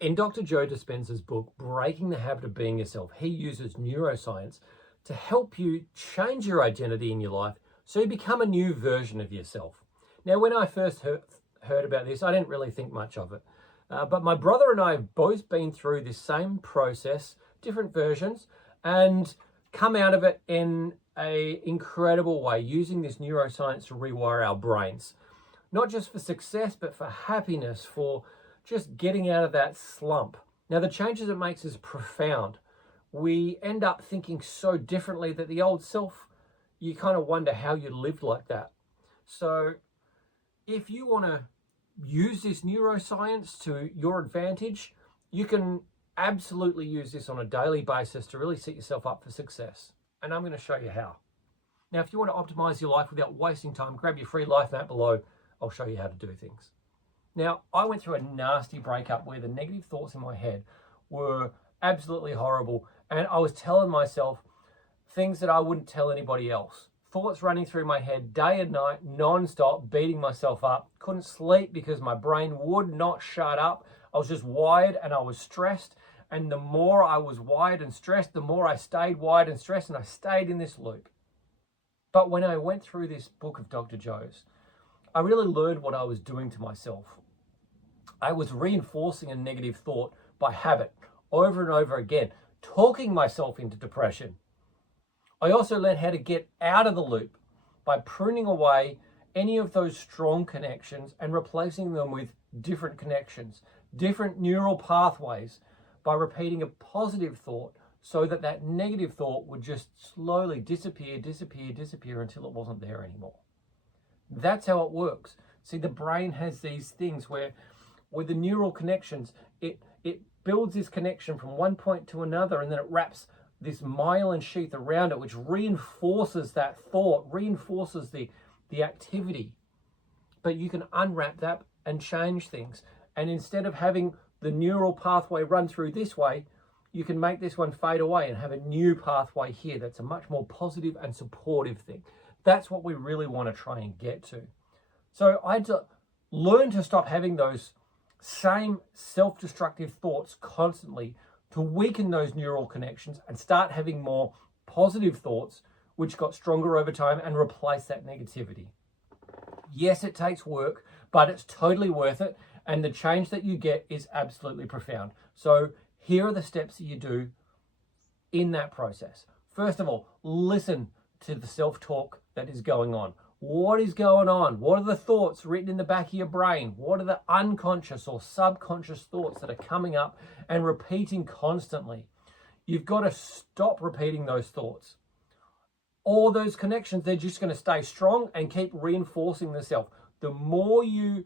In Dr. Joe Dispenza's book, Breaking the Habit of Being Yourself, he uses neuroscience to help you change your identity in your life so you become a new version of yourself. Now, when I first heard about this, I didn't really think much of it. But my brother and I have both been through this same process, different versions, and come out of it in an incredible way, using this neuroscience to rewire our brains. Not just for success, but for happiness, for just getting out of that slump. Now, the changes it makes is profound. We end up thinking so differently that the old self, you kind of wonder how you lived like that. So if you want to use this neuroscience to your advantage, you can absolutely use this on a daily basis to really set yourself up for success. And I'm going to show you how. Now, if you want to optimize your life without wasting time, grab your free life map below. I'll show you how to do things. Now, I went through a nasty breakup where the negative thoughts in my head were absolutely horrible. And I was telling myself things that I wouldn't tell anybody else. Thoughts running through my head day and night, non-stop, beating myself up. Couldn't sleep because my brain would not shut up. I was just wired and I was stressed. And the more I was wired and stressed, the more I stayed wired and stressed, and I stayed in this loop. But when I went through this book of Dr. Joe's, I really learned what I was doing to myself. I was reinforcing a negative thought by habit over and over again, talking myself into depression. I also learned how to get out of the loop by pruning away any of those strong connections and replacing them with different connections, different neural pathways, by repeating a positive thought so that that negative thought would just slowly disappear until it wasn't there anymore. That's how it works. See, the brain has these things where with the neural connections, it builds this connection from one point to another, and then it wraps this myelin sheath around it, which reinforces that thought, reinforces the activity. But you can unwrap that and change things. And instead of having the neural pathway run through this way, you can make this one fade away and have a new pathway here that's a much more positive and supportive thing. That's what we really want to try and get to. So I had to learn to stop having those same self-destructive thoughts constantly, to weaken those neural connections and start having more positive thoughts, which got stronger over time, and replace that negativity. Yes, it takes work, but it's totally worth it. And the change that you get is absolutely profound. So here are the steps that you do in that process. First of all, listen to the self-talk that is going on. What is going on? What are the thoughts written in the back of your brain? What are the unconscious or subconscious thoughts that are coming up and repeating constantly? You've got to stop repeating those thoughts. All those connections, they're just going to stay strong and keep reinforcing themselves. The more you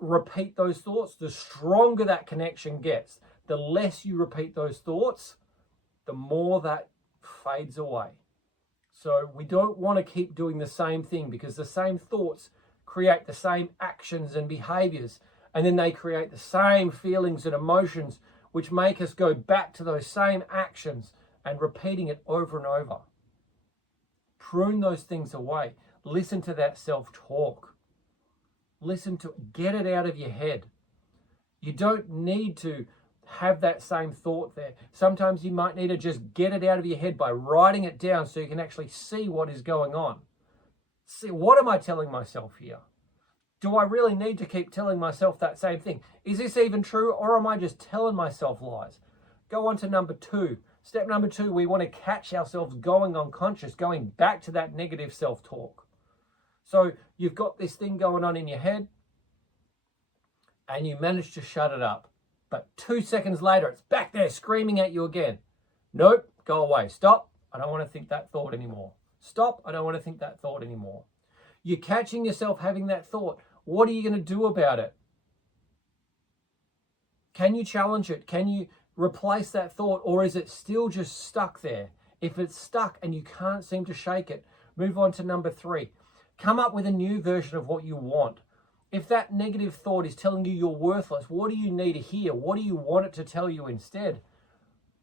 repeat those thoughts, the stronger that connection gets. The less you repeat those thoughts, the more that fades away. So we don't want to keep doing the same thing, because the same thoughts create the same actions and behaviors, and then they create the same feelings and emotions, which make us go back to those same actions and repeating it over and over. Prune those things away. Listen to that self-talk. Get it out of your head. You don't need to have that same thought there. Sometimes you might need to just get it out of your head by writing it down so you can actually see what is going on. See, what am I telling myself here? Do I really need to keep telling myself that same thing? Is this even true, or am I just telling myself lies? Go on to number 2. Step number 2, we want to catch ourselves going unconscious, going back to that negative self-talk. So you've got this thing going on in your head and you manage to shut it up. But 2 seconds later, it's back there screaming at you again. Nope, go away. Stop. I don't want to think that thought anymore. Stop. I don't want to think that thought anymore. You're catching yourself having that thought. What are you going to do about it? Can you challenge it? Can you replace that thought, or is it still just stuck there? If it's stuck and you can't seem to shake it, move on to number 3. Come up with a new version of what you want. If that negative thought is telling you you're worthless, what do you need to hear? What do you want it to tell you instead?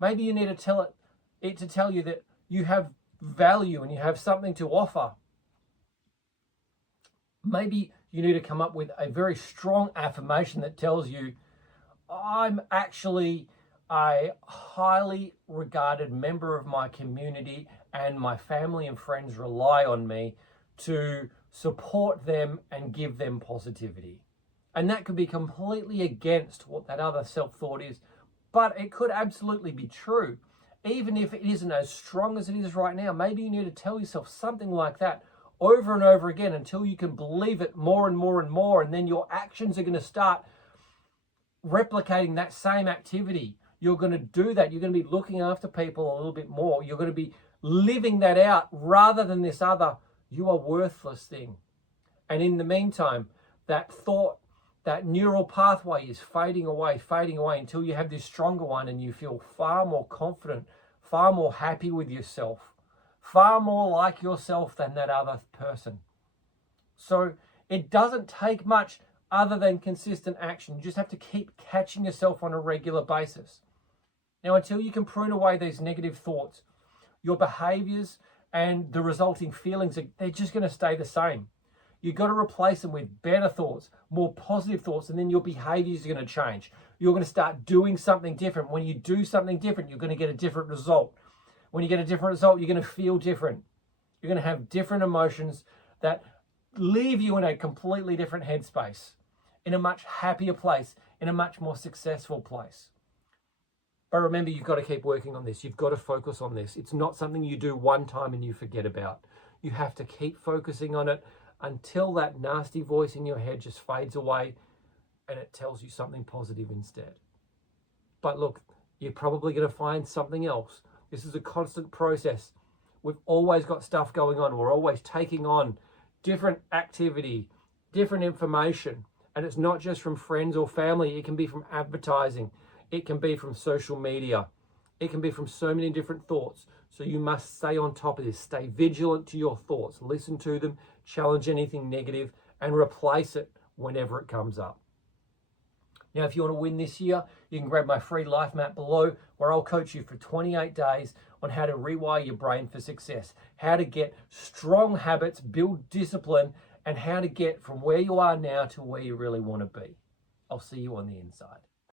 Maybe you need to tell it to tell you that you have value and you have something to offer. Maybe you need to come up with a very strong affirmation that tells you, I'm actually a highly regarded member of my community, and my family and friends rely on me to support them and give them positivity. And that could be completely against what that other self-thought is, but it could absolutely be true. Even if it isn't as strong as it is right now, maybe you need to tell yourself something like that over and over again until you can believe it more and more and more, and then your actions are going to start replicating that same activity. You're going to do that. You're going to be looking after people a little bit more. You're going to be living that out rather than this other, you are worthless thing. And in the meantime, that thought, that neural pathway is fading away until you have this stronger one and you feel far more confident, far more happy with yourself, far more like yourself than that other person. So it doesn't take much other than consistent action. You just have to keep catching yourself on a regular basis. Now, until you can prune away these negative thoughts, your behaviors and the resulting feelings, they're just going to stay the same. You've got to replace them with better thoughts, more positive thoughts, and then your behaviors are going to change. You're going to start doing something different. When you do something different, you're going to get a different result. When you get a different result, you're going to feel different. You're going to have different emotions that leave you in a completely different headspace, in a much happier place, in a much more successful place. But remember, you've got to keep working on this. You've got to focus on this. It's not something you do one time and you forget about. You have to keep focusing on it until that nasty voice in your head just fades away and it tells you something positive instead. But look, you're probably going to find something else. This is a constant process. We've always got stuff going on. We're always taking on different activity, different information. And it's not just from friends or family. It can be from advertising. It can be from social media. It can be from so many different thoughts. So you must stay on top of this. Stay vigilant to your thoughts. Listen to them, challenge anything negative, and replace it whenever it comes up. Now, if you want to win this year, you can grab my free life map below, where I'll coach you for 28 days on how to rewire your brain for success, how to get strong habits, build discipline, and how to get from where you are now to where you really want to be. I'll see you on the inside.